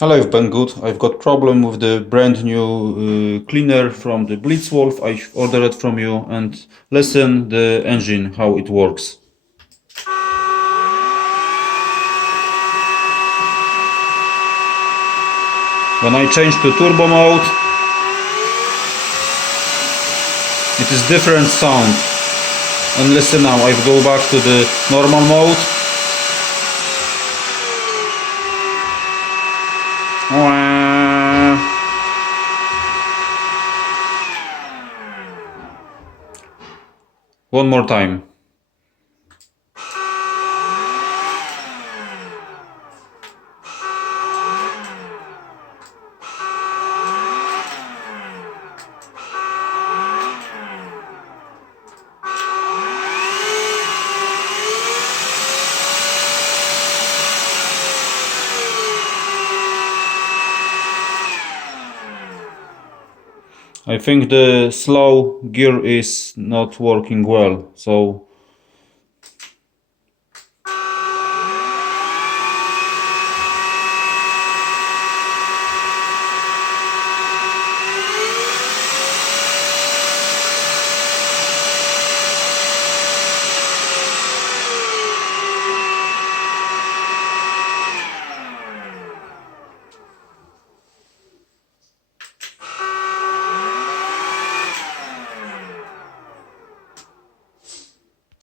Hello, Banggood. I've got problem with the brand new cleaner from the Blitzwolf. I ordered it from you and listen the engine how it works. When I change to turbo mode, it is different sound. And listen now, I go back to the normal mode. One more time. I think the slow gear is not working well, so